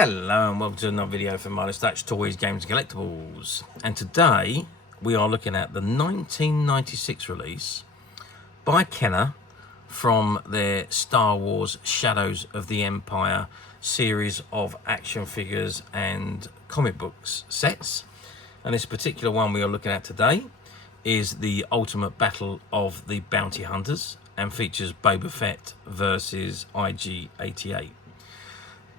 Hello and welcome to another video from Midas Dutch Toys, Games and Collectibles. And today we are looking at the 1996 release by Kenner from their Star Wars Shadows of the Empire series of action figures and comic books sets. And this particular one we are looking at today is the Ultimate Battle of the Bounty Hunters and features Boba Fett versus IG-88.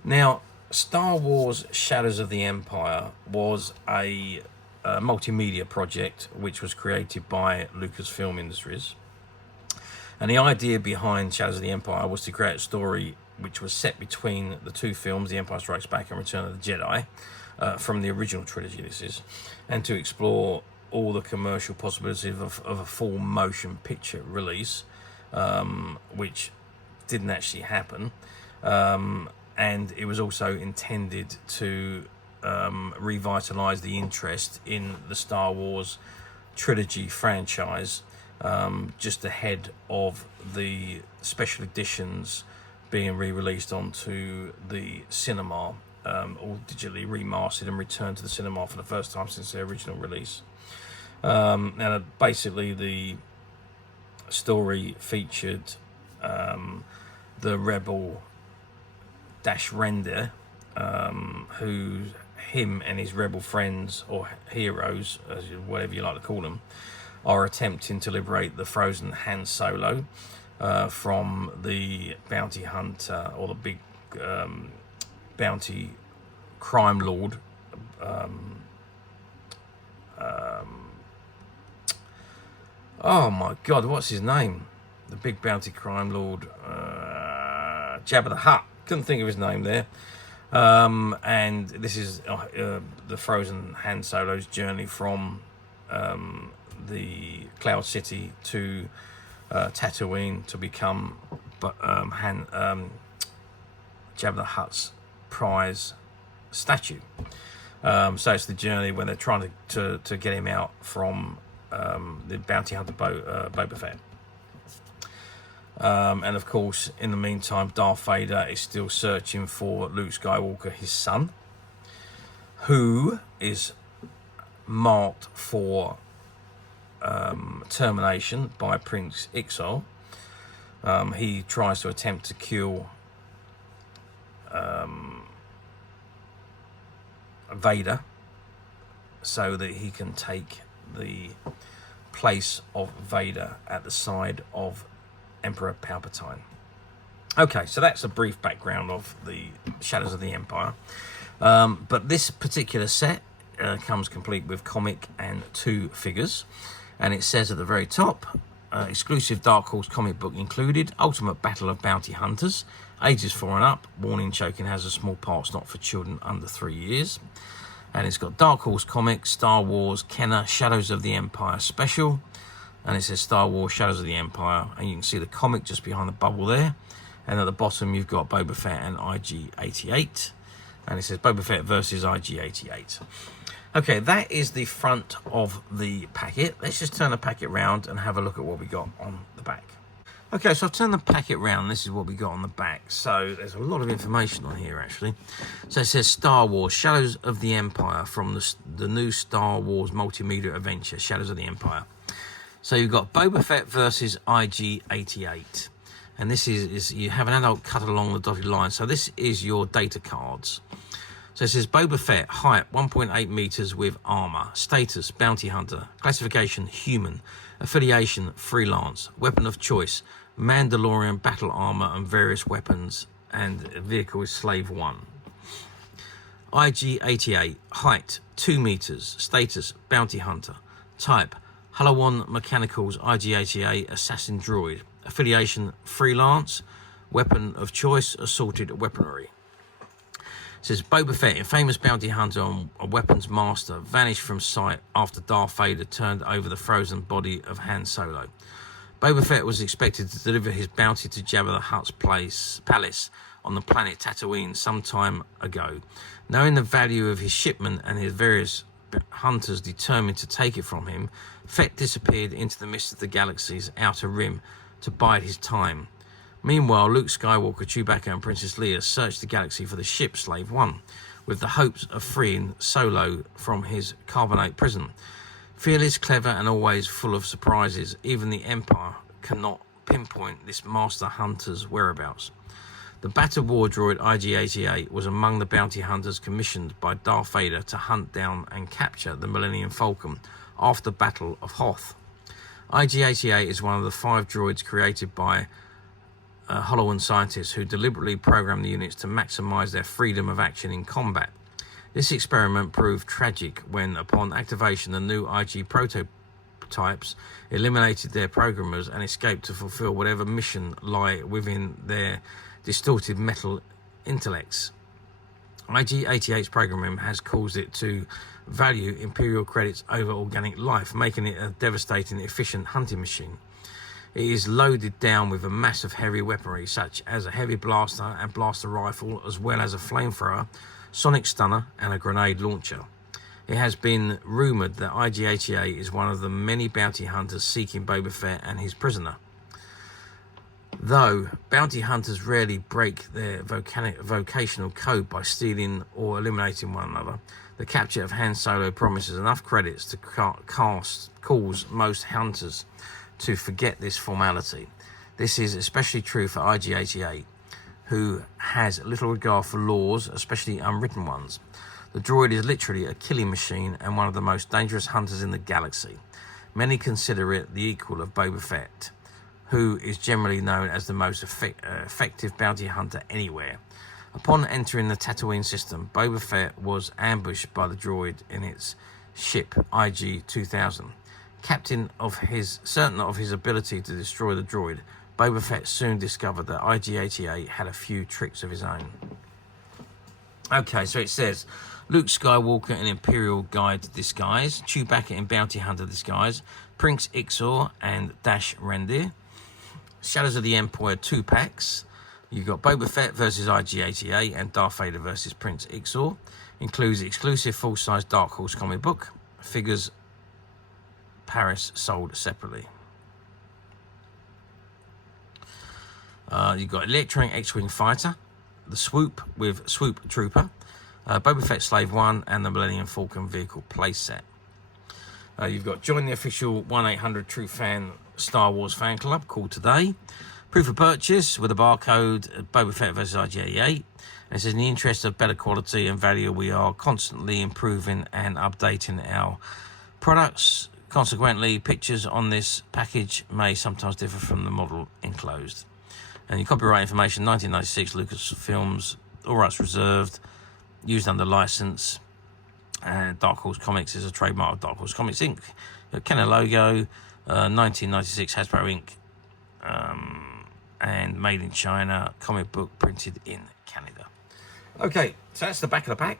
Now, Star Wars Shadows of the Empire was a multimedia project which was created by Lucasfilm Industries. And the idea behind Shadows of the Empire was to create a story which was set between the two films, The Empire Strikes Back and Return of the Jedi, from the original trilogy this is, and to explore all the commercial possibilities of a full motion picture release, which didn't actually happen. And it was also intended to revitalise the interest in the Star Wars trilogy franchise, just ahead of the special editions being re-released onto the cinema, all digitally remastered and returned to the cinema for the first time since their original release. Now, basically, the story featured the rebel Dash Render, who him and his rebel friends or heroes, whatever you like to call them, are attempting to liberate the frozen Han Solo from the bounty hunter or the big bounty crime lord. Oh my God, what's his name? The big bounty crime lord, Jabba the Hutt. Couldn't think of his name there. And this is the frozen Han Solo's journey from the Cloud City to Tatooine to become Jabba the Hutt's prize statue. So it's the journey when they're trying to get him out from the bounty hunter Boba Fett. And of course, in the meantime, Darth Vader is still searching for Luke Skywalker, his son, who is marked for termination by Prince Ixol. He tries to attempt to kill Vader so that he can take the place of Vader at the side of Emperor Palpatine. Okay, so that's a brief background of the Shadows of the Empire. But this particular set comes complete with comic and 2 figures. And it says at the very top, exclusive Dark Horse comic book included, Ultimate Battle of Bounty Hunters, ages 4 and up, warning choking has a small parts not for children under 3 years. And it's got Dark Horse comics, Star Wars, Kenner, Shadows of the Empire special. And it says Star Wars Shadows of the Empire, and you can see the comic just behind the bubble there. And at the bottom you've got Boba Fett and IG-88, and it says Boba Fett versus IG-88. Okay, that is the front of the packet. Let's just turn the packet round and have a look at what we got on the back. Okay, so I've turned the packet round. This is what we got on the back. So there's a lot of information on here, actually. So it says Star Wars Shadows of the Empire from the new Star Wars multimedia adventure, Shadows of the Empire. So you've got Boba Fett versus IG-88. And this is you have an adult cut along the dotted line. So this is your data cards. So it says Boba Fett, height 1.8 meters with armor. Status, bounty hunter. Classification, human. Affiliation, freelance. Weapon of choice, Mandalorian battle armor and various weapons. And vehicle is Slave 1. IG-88, height 2 meters. Status, bounty hunter. Type, Halawan Mechanicals IG-88 Assassin Droid. Affiliation, freelance. Weapon of choice, assorted weaponry. It says Boba Fett, a famous bounty hunter and a weapons master, vanished from sight after Darth Vader turned over the frozen body of Han Solo. Boba Fett was expected to deliver his bounty to Jabba the Hutt's palace on the planet Tatooine some time ago. Knowing the value of his shipment and his various hunters determined to take it from him, Fett disappeared into the mist of the galaxy's outer rim to bide his time. Meanwhile, Luke Skywalker, Chewbacca and Princess Leia search the galaxy for the ship Slave One, with the hopes of freeing Solo from his carbonate prison. Fearless, clever and always full of surprises, even the Empire cannot pinpoint this master hunter's whereabouts. The battered war droid IG-88 was among the bounty hunters commissioned by Darth Vader to hunt down and capture the Millennium Falcon after the Battle of Hoth. IG-88 is one of the 5 droids created by Holowan scientists who deliberately programmed the units to maximize their freedom of action in combat. This experiment proved tragic when, upon activation, the new IG prototypes eliminated their programmers and escaped to fulfill whatever mission lie within their distorted metal intellects. IG-88's programming has caused it to value Imperial credits over organic life, making it a devastating, efficient hunting machine. It is loaded down with a mass of heavy weaponry, such as a heavy blaster and blaster rifle, as well as a flamethrower, sonic stunner, and a grenade launcher. It has been rumoured that IG-88 is one of the many bounty hunters seeking Boba Fett and his prisoner. Though bounty hunters rarely break their vocational code by stealing or eliminating one another, the capture of Han Solo promises enough credits to cause most hunters to forget this formality. This is especially true for IG-88, who has little regard for laws, especially unwritten ones. The droid is literally a killing machine and one of the most dangerous hunters in the galaxy. Many consider it the equal of Boba Fett, who is generally known as the most effective bounty hunter anywhere. Upon entering the Tatooine system, Boba Fett was ambushed by the droid in its ship IG-2000. Certain of his ability to destroy the droid, Boba Fett soon discovered that IG-88 had a few tricks of his own. Okay, so it says Luke Skywalker in Imperial Guide disguise, Chewbacca in Bounty Hunter disguise, Prince Ixor and Dash Rendir, Shadows of the Empire 2-packs. You've got Boba Fett versus IG-88 and Darth Vader versus Prince Ixor. Includes exclusive full-size Dark Horse comic book. Figures Paris sold separately. You've got Electronic X-Wing Fighter, the Swoop with Swoop Trooper, Boba Fett Slave 1 and the Millennium Falcon vehicle playset. You've got join the official 1-800 True Fan Star Wars fan club called today. Proof of purchase with a barcode, Boba Fett versus IG-88. It says, in the interest of better quality and value, we are constantly improving and updating our products. Consequently, pictures on this package may sometimes differ from the model enclosed. And your copyright information, 1996, Lucasfilms, all rights reserved, used under license. Dark Horse Comics is a trademark of Dark Horse Comics Inc. Kenner logo, 1996, Hasbro Inc. And made in China, comic book printed in Canada. Okay, so that's the back of the pack.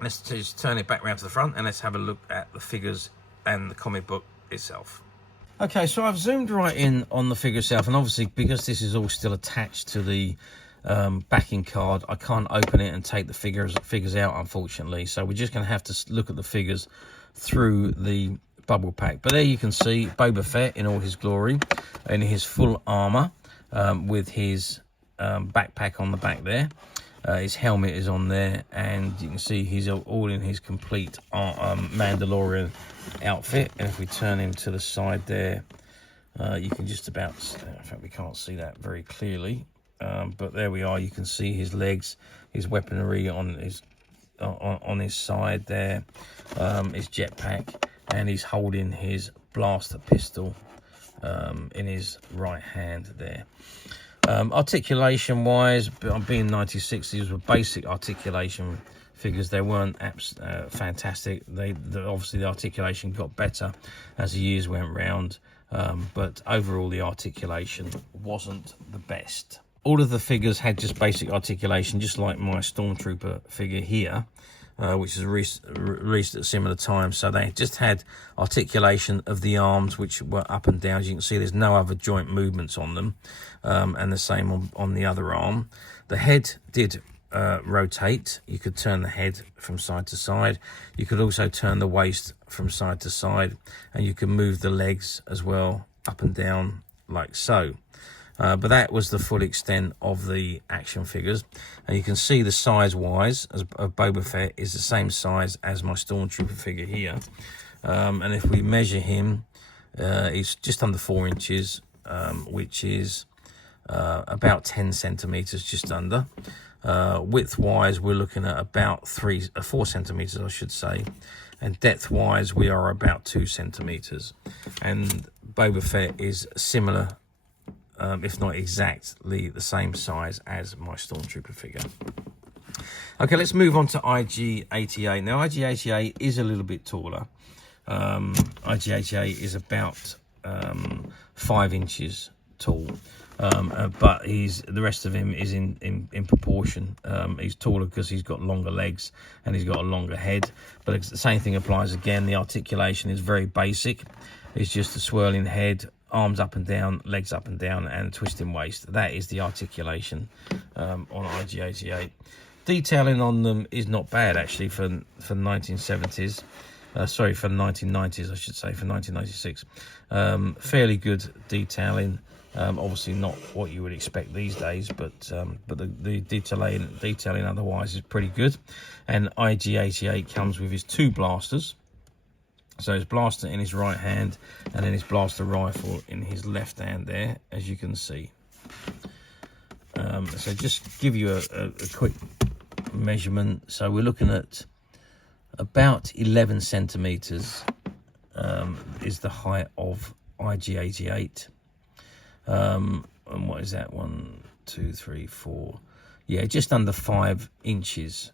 Let's just turn it back round to the front and let's have a look at the figures and the comic book itself. Okay, so I've zoomed right in on the figure itself, and obviously because this is all still attached to the backing card, I can't open it and take the figures out, unfortunately. So we're just going to have to look at the figures through the bubble pack. But there you can see Boba Fett in all his glory, in his full armor, with his backpack on the back there. His helmet is on there, and you can see he's all in his complete Mandalorian outfit. And if we turn him to the side there, you can just about, in fact we can't see that very clearly, but there we are. You can see his legs, his weaponry on his side there, his jetpack, and he's holding his blaster pistol in his right hand there. Articulation wise, being 96, these were basic articulation figures. They weren't fantastic. Obviously the articulation got better as the years went round, but overall the articulation wasn't the best. All of the figures had just basic articulation, just like my Stormtrooper figure here, which is released at a similar time. So they just had articulation of the arms, which were up and down. As you can see, there's no other joint movements on them, and the same on the other arm. The head did rotate. You could turn the head from side to side. You could also turn the waist from side to side, and you can move the legs as well up and down like so. But that was the full extent of the action figures. And you can see the size-wise of Boba Fett is the same size as my Stormtrooper figure here. And if we measure him, he's just under 4 inches, which is about 10 centimeters, just under. Width-wise, we're looking at about 4 centimeters, I should say. And depth-wise, we are about 2 centimeters. And Boba Fett is similar, if not exactly the same size as my Stormtrooper figure. Okay, let's move on to IG-88. Now, IG-88 is a little bit taller. IG-88 is about 5 inches tall. But the rest of him is in proportion. He's taller because he's got longer legs and he's got a longer head. But the same thing applies again. The articulation is very basic. It's just a swirling head, arms up and down, legs up and down, and a twisting waist. That is the articulation on IG-88. Detailing on them is not bad, actually, for 1970s. Sorry, for 1990s, I should say, for 1996. Fairly good detailing. Obviously not what you would expect these days, but the detailing otherwise is pretty good. And IG-88 comes with his 2 blasters. So his blaster in his right hand and then his blaster rifle in his left hand there, as you can see. So just give you a quick measurement. So we're looking at about 11 centimeters is the height of IG-88. And what is that? 1, 2, 3, 4. Yeah, just under 5 inches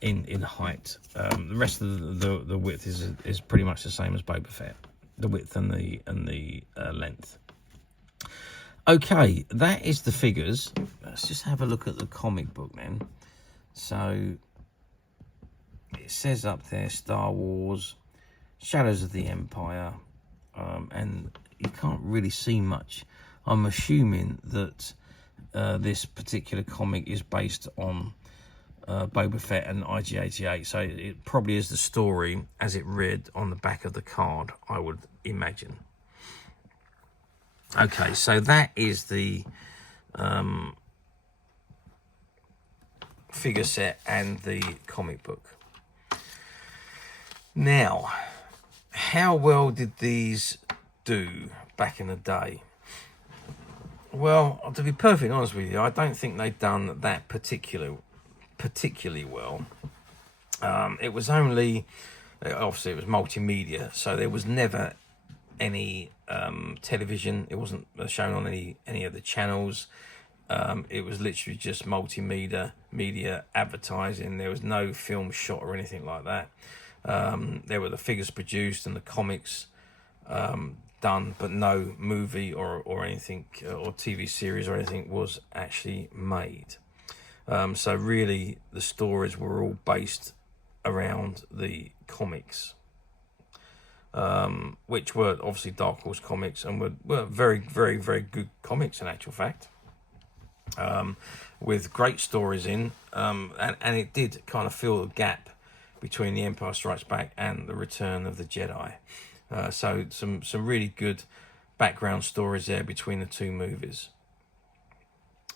in height. The rest of the width is pretty much the same as Boba Fett. The width and the length. Okay, that is the figures. Let's just have a look at the comic book then. So it says up there Star Wars, Shadows of the Empire, and you can't really see much. I'm assuming that this particular comic is based on Boba Fett and IG-88, so it probably is the story as it read on the back of the card, I would imagine. Okay, so that is the figure set and the comic book. Now, how well did these do back in the day? Well, to be perfectly honest with you, I don't think they'd done that particularly well. It was only, obviously it was multimedia, so there was never any television. It wasn't shown on any of the channels. It was literally just multimedia advertising. There was no film shot or anything like that. There were the figures produced and the comics done, but no movie or anything or TV series or anything was actually made. So really the stories were all based around the comics, which were obviously Dark Horse comics and were very, very, very good comics in actual fact, with great stories in, and it did kind of fill the gap between The Empire Strikes Back and The Return of the Jedi. So some really good background stories there between the two movies.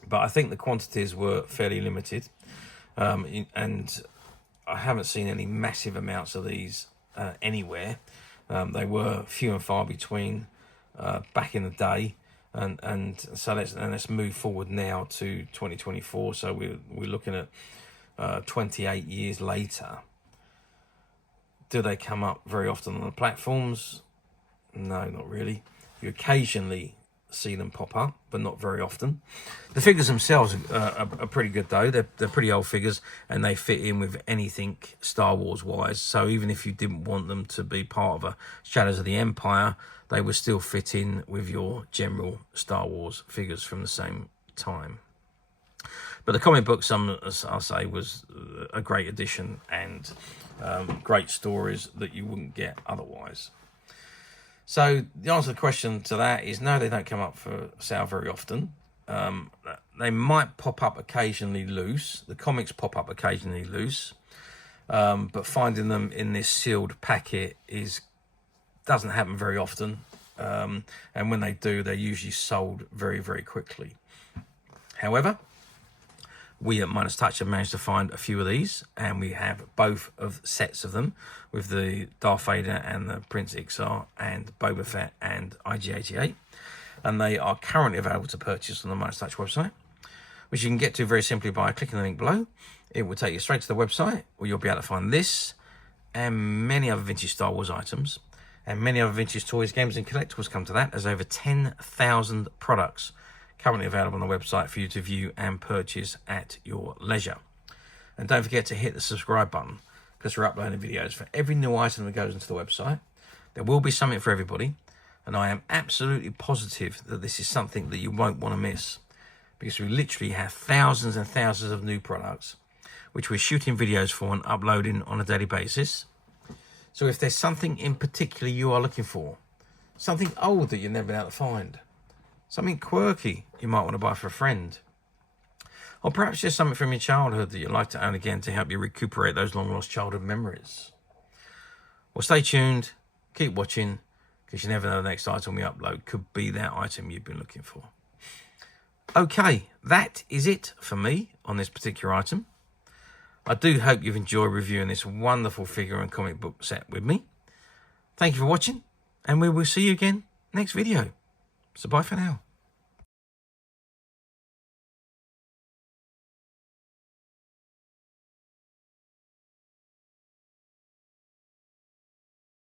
But I think the quantities were fairly limited, and I haven't seen any massive amounts of these anywhere. They were few and far between back in the day, and so let's move forward now to 2024. So we're looking at 28 years later. Do they come up very often on the platforms? No, not really. You occasionally see them pop up, but not very often. The figures themselves are pretty good though. They're pretty old figures, and they fit in with anything Star Wars wise. So even if you didn't want them to be part of a Shadows of the Empire, they would still fit in with your general Star Wars figures from the same time. But the comic book, I'll say, was a great addition and great stories that you wouldn't get otherwise. So the answer to the question to that is no, they don't come up for sale very often. They might pop up occasionally loose. The comics pop up occasionally loose. But finding them in this sealed packet doesn't happen very often. and when they do, they're usually sold very, very quickly. However, we at Minus Touch have managed to find a few of these, and we have both of sets of them with the Darth Vader and the Prince Ixar and Boba Fett and IG-88, and they are currently available to purchase on the Minus Touch website, which you can get to very simply by clicking the link below. It will take you straight to the website, where you'll be able to find this and many other vintage Star Wars items, and many other vintage toys, games and collectibles come to that. There's over 10,000 products currently available on the website for you to view and purchase at your leisure. And don't forget to hit the subscribe button, because we're uploading videos for every new item that goes into the website. There will be something for everybody, and I am absolutely positive that this is something that you won't want to miss, because we literally have thousands and thousands of new products which we're shooting videos for and uploading on a daily basis. So if there's something in particular you are looking for, something old that you've never been able to find, something quirky you might want to buy for a friend, or perhaps just something from your childhood that you'd like to own again to help you recuperate those long lost childhood memories, well, stay tuned, keep watching, because you never know the next item we upload could be that item you've been looking for. Okay, that is it for me on this particular item. I do hope you've enjoyed reviewing this wonderful figure and comic book set with me. Thank you for watching, and we will see you again next video. So bye for now.